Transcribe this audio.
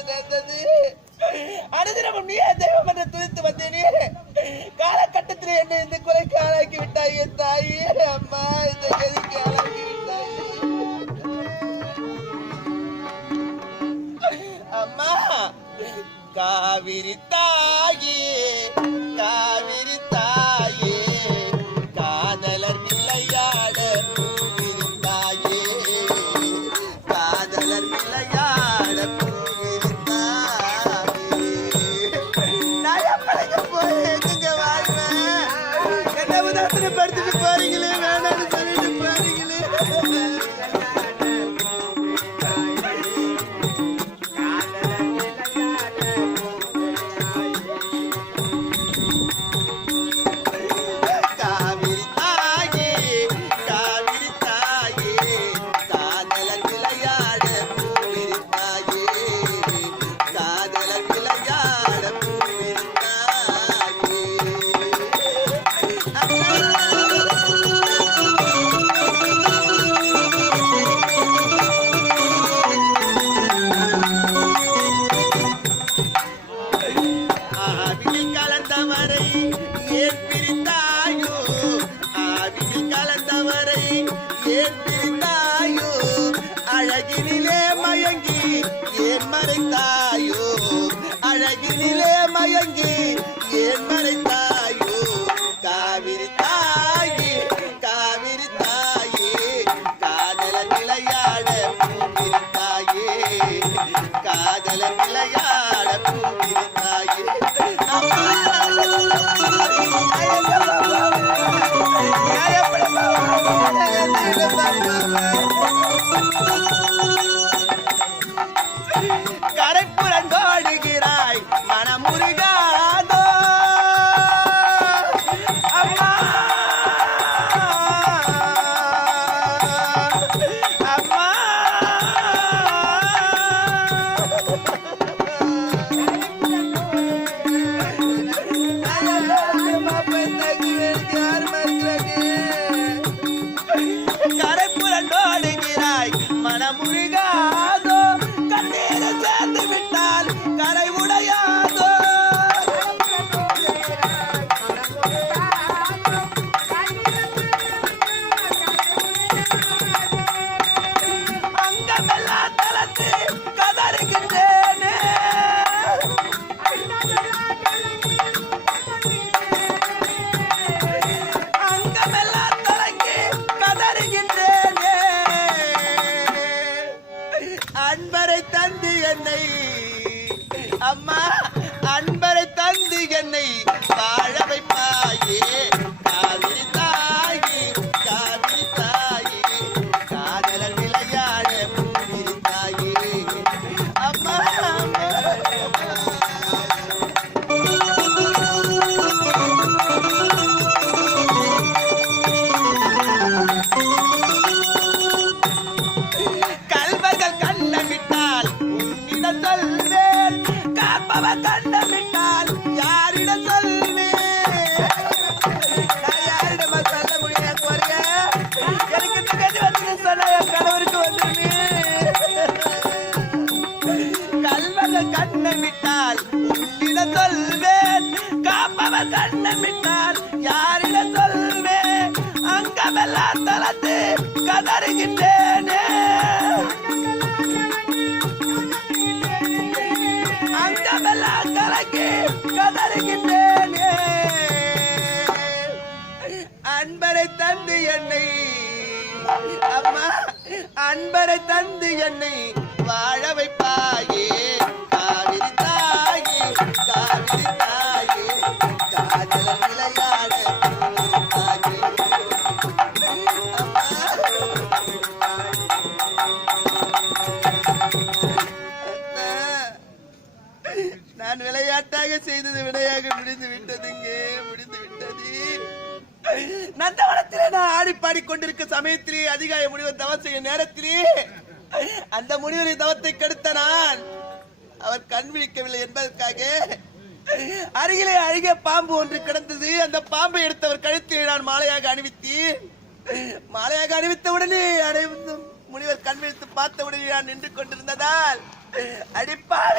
இது நடந்தது? அனுதினமும் நீ தெய்வம் என்று துதித்து வந்தேனே, காலகட்டத்தில் என்னை இந்த குறைக்கு ஆளாக்கி விட்டாயே தாயே. அம்மா, இந்த கதிக்கு ஆளாக்கி விட்டாயே அம்மா. காவிரி தாயே, காவிரி தாயே, காதலர் விளையாட பூவிரி தாயே, காதலர் விளையாட பூவிரி தாயே. நான் எப்படிங்க போய் எங்க வாழ்வேன்? என்ன உதாசனை படுத்துட்டு போறீங்களே, வேணாம்னு சொல்லிட்டு போறீங்களே. அழகினிலே மயங்கி ஏன் மறைத்தாயோ, அழகினிலே மயங்கி ஏன் மறைத்தாயோ. காவிரி தாயே, காவிரி தாயே, காதல விளையாட பூவிரி தாயே, காதல விளையாட பூவிரி தாயே. கரைப்புறங்கோடுகிறாய் மனமுருகாதோ அம்மா, அம்மா. கரைப்புறங்கோடுகிறாய் மனமுருகாதோ, கண்ணீர சேர்ந்து விட்டால் கரை உடையாதோ. அங்கமெல்லாம் தளர்ந்து கதறுகின்றேனே, அங்கமெல்லாம் தளங்கி கதறுகின்றேனே. அன்பரை தந்து என்னை அம்மா, அன்பரை தந்து என்னை வாழ வைப்பாயே. காவிரி தாயே, காவிரி தாயே, காதலர் விளையாட பூவிரி தாயே. அம்மா, கல்வர்கள் கண்ணமிட்டால் உன்னிடம் சொல்வேன், காப்பவர் கண்ணமிட்டால் யாரிடம் சொல்வேன். நான் யாரிடமா சொல்ல முடியாது போறீங்க? எனக்கு இந்த கதி வந்து சொன்ன என் கணவருக்கு வந்துருமே. கல்வர்கள் கண்ணமிட்டால் உன்னிடம் சொல்வேன், காப்பவர் கண்ணமிட்டால் யாரிடம் சொல்வேன். அங்கமெல்லாம் தளர்ந்து கதறுகின்றேனே, அங்கமெல்லாம் கலங்கி கதறுகின்றேனே. அன்பரை தந்து என்னை அம்மா, அன்பரை தந்து என்னை வாழ வைப்பாயே. காவிரி தாயே, காவிரி தாயே, காதல விளையாட பூவிரி தாயே. நான் விளையாட்டாக செய்தது வினையாக முடிந்து விட்டதுங்க, முடிந்து விட்டது. நந்தவனத்திலே நான் ஆடி பாடிக்கொண்டிருக்க சமயத்திலே அதிகாய முனிவர் தவம் செய்யும் நேரத்திலே அந்த முனிவரின் தவத்தை கெடுத்த நான் அவர் கண் விழிக்கவில்லை என்பதற்காக அருகிலே அழகிய பாம்பு ஒன்று கிடந்தது. அந்த பாம்பை எடுத்தவர் கழுத்தில் நான் மாலையாக அணிவித்தேன். மாலையாக அணிவித்த உடனே முனிவர் கண் விழித்து பார்த்த உடனே நான் நின்று கொண்டிருந்ததால் அடிப்பாடு